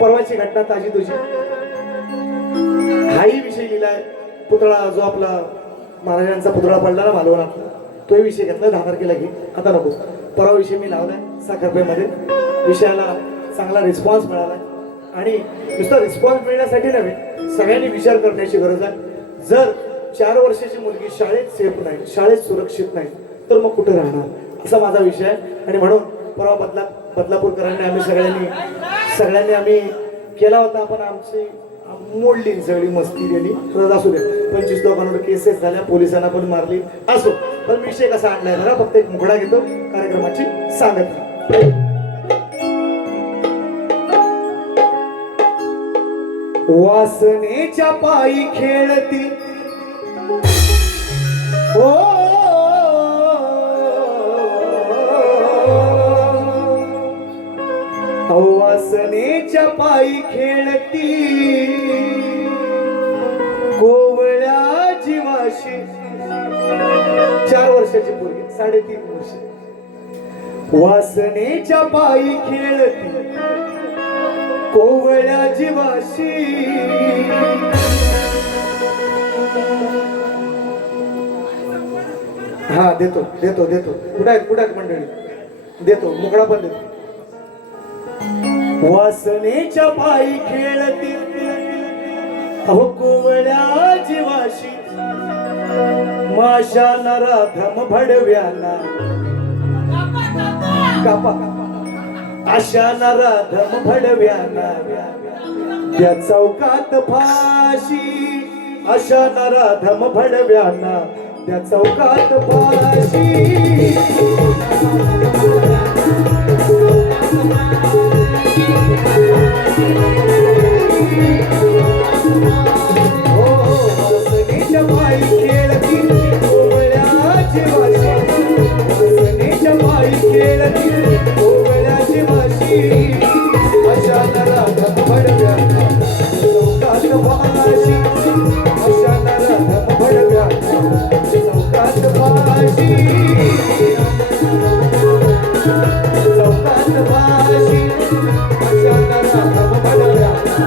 परवाची घटना ताजी तुझी हाही विषय लिहिलाय. पुतळा जो आपला महाराजांचा पुतळा पडला ना मालवणातला, तोही विषय घेतला. 10 तारखेला घे, आता नको. परवा विषय मी लावलाय साखरपेमध्ये. विषयाला चांगला रिस्पॉन्स मिळालाय आणि नुसता रिस्पॉन्स मिळण्यासाठी नव्हे, सगळ्यांनी विचार करण्याची गरज आहे. जर 4 वर्षाची मुलगी शाळेत सेफ नाही, शाळेत सुरक्षित नाही, तर मग कुठे राहणार, असा माझा विषय आहे. आणि म्हणून परवा बदलापूरकरांनी आम्ही सगळ्यांनी आम्ही केला होता. पण आमची मोडली सगळी मस्ती गेली. तर असू दे, 25 लोकांवर केसेस झाल्या, पोलिसांना पण मारली. असो, पण विषय कसा आणलाय बघा. फक्त एक मुखडा घेतो, कार्यक्रमाची सांगत. वासनेच्या पायी खेळती हो, वासनेच्या पायी खेळती कोवळ्या जीवाशी. 4 वर्षाची पोरगी, 3.5 वर्ष. वासनेच्या पायी खेळती कोवळ्या जीवाशी. हा देतो. कुठे आहेत मंडळी? देतो, मुकडा पण देतो. वासनेच्या पायी खेळती अहो कोवळ्या जीवाशी. माशा नराधम भडव्याना कापा, अशा नराधम भडव्याना त्या चौकात फाशी. अशा नराधम भडव्याना त्या चौकात फाशी. वासनेच्या पायी खेळती कोवळ्या जीवाशी. वासनेच्या पायी खेळती कोवळ्या जीवाशी. अशा नराधम भडव्याना चौकात फाशी. अशा नराधम भडव्याना चौकात फाशी. चौकात फाशी. अशा नराधम भडव्याना